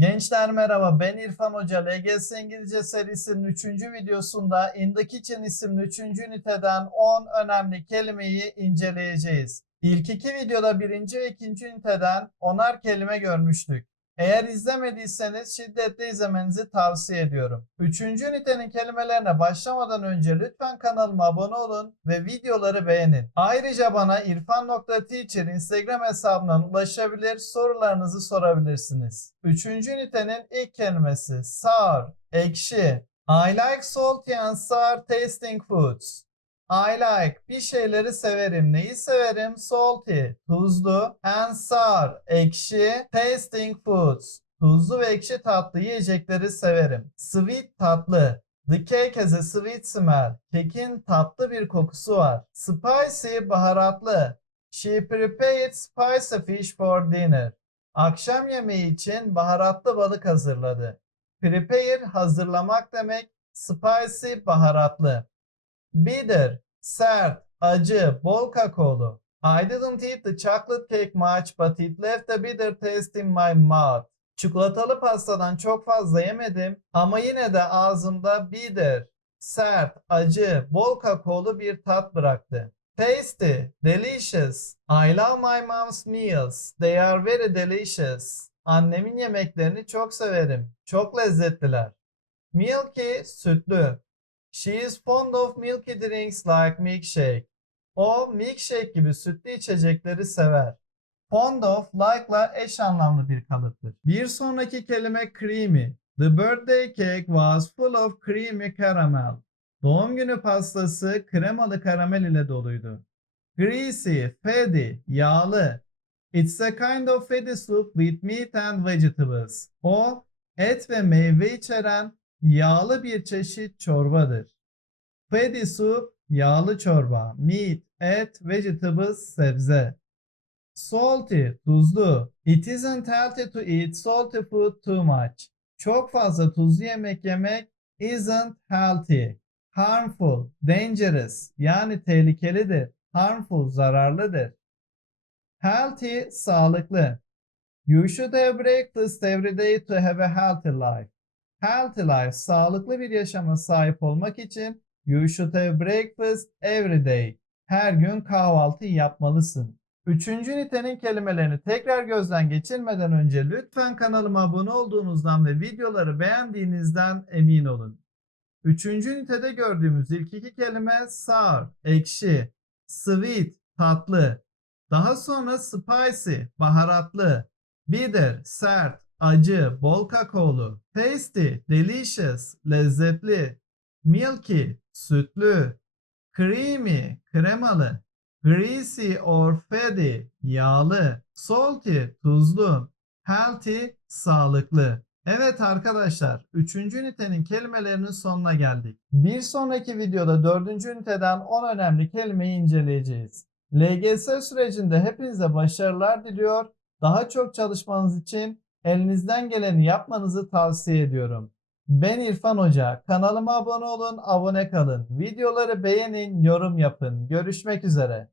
Gençler merhaba ben İrfan Hoca. LGS İngilizce serisinin 3. videosunda In the Kitchen isimli 3. üniteden 10 önemli kelimeyi inceleyeceğiz. İlk iki videoda 1. ve 2. üniteden 10'ar kelime görmüştük. Eğer izlemediyseniz şiddetle izlemenizi tavsiye ediyorum. 3. ünitenin kelimelerine başlamadan önce lütfen kanalıma abone olun ve videoları beğenin. Ayrıca bana irfan.teacher Instagram hesabından ulaşabilir, sorularınızı sorabilirsiniz. 3. ünitenin ilk kelimesi sour, ekşi. I like salty and sour tasting foods. I like bir şeyleri severim. Neyi severim? Salty, tuzlu, and sour, ekşi, tasting foods. Tuzlu ve ekşi tatlı yiyecekleri severim. Sweet tatlı. The cake has a sweet smell. Kekin tatlı bir kokusu var. Spicy baharatlı. She prepared spicy fish for dinner. Akşam yemeği için baharatlı balık hazırladı. Prepare hazırlamak demek. Spicy baharatlı. Bitter, sert, acı, bol kakaolu. I didn't eat the chocolate cake much but it left a bitter taste in my mouth. Çikolatalı pastadan çok fazla yemedim ama yine de ağzımda bitter, sert, acı, bol kakaolu bir tat bıraktı. Tasty, delicious. I love my mom's meals. They are very delicious. Annemin yemeklerini çok severim. Çok lezzetliler. Milky, sütlü. She is fond of milky drinks like milkshake. O milkshake gibi sütlü içecekleri sever. Fond of like'la eş anlamlı bir kalıptır. Bir sonraki kelime creamy. The birthday cake was full of creamy caramel. Doğum günü pastası kremalı karamel ile doluydu. Greasy, fatty, yağlı. It's a kind of fatty soup with meat and vegetables. O et ve meyve içeren yağlı bir çeşit çorbadır. Fatty soup, yağlı çorba. Meat, et, vegetables, sebze. Salty, tuzlu. It isn't healthy to eat salty food too much. Çok fazla tuzlu yemek yemek isn't healthy. Harmful, dangerous yani tehlikelidir. Harmful, zararlıdır. Healthy, sağlıklı. You should have breakfast every day to have a healthy life. Healthy life, sağlıklı bir yaşama sahip olmak için you should have breakfast every day. Her gün kahvaltı yapmalısın. Üçüncü nitenin kelimelerini tekrar gözden geçirmeden önce lütfen kanalıma abone olduğunuzdan ve videoları beğendiğinizden emin olun. Üçüncü nitede gördüğümüz ilk iki kelime sour, ekşi, sweet, tatlı. Daha sonra spicy, baharatlı, bitter, sert, acı, bol kakaolu, tasty, delicious, lezzetli, milky, sütlü, creamy, kremalı, greasy or fatty, yağlı, salty, tuzlu, healthy, sağlıklı. Evet arkadaşlar, 3. ünitenin kelimelerinin sonuna geldik. Bir sonraki videoda 4. üniteden 10 önemli kelimeyi inceleyeceğiz. LGS sürecinde hepinize başarılar diliyor. Daha çok çalışmanız için elinizden geleni yapmanızı tavsiye ediyorum. Ben İrfan Hoca. Kanalıma abone olun, abone kalın. Videoları beğenin, yorum yapın. Görüşmek üzere.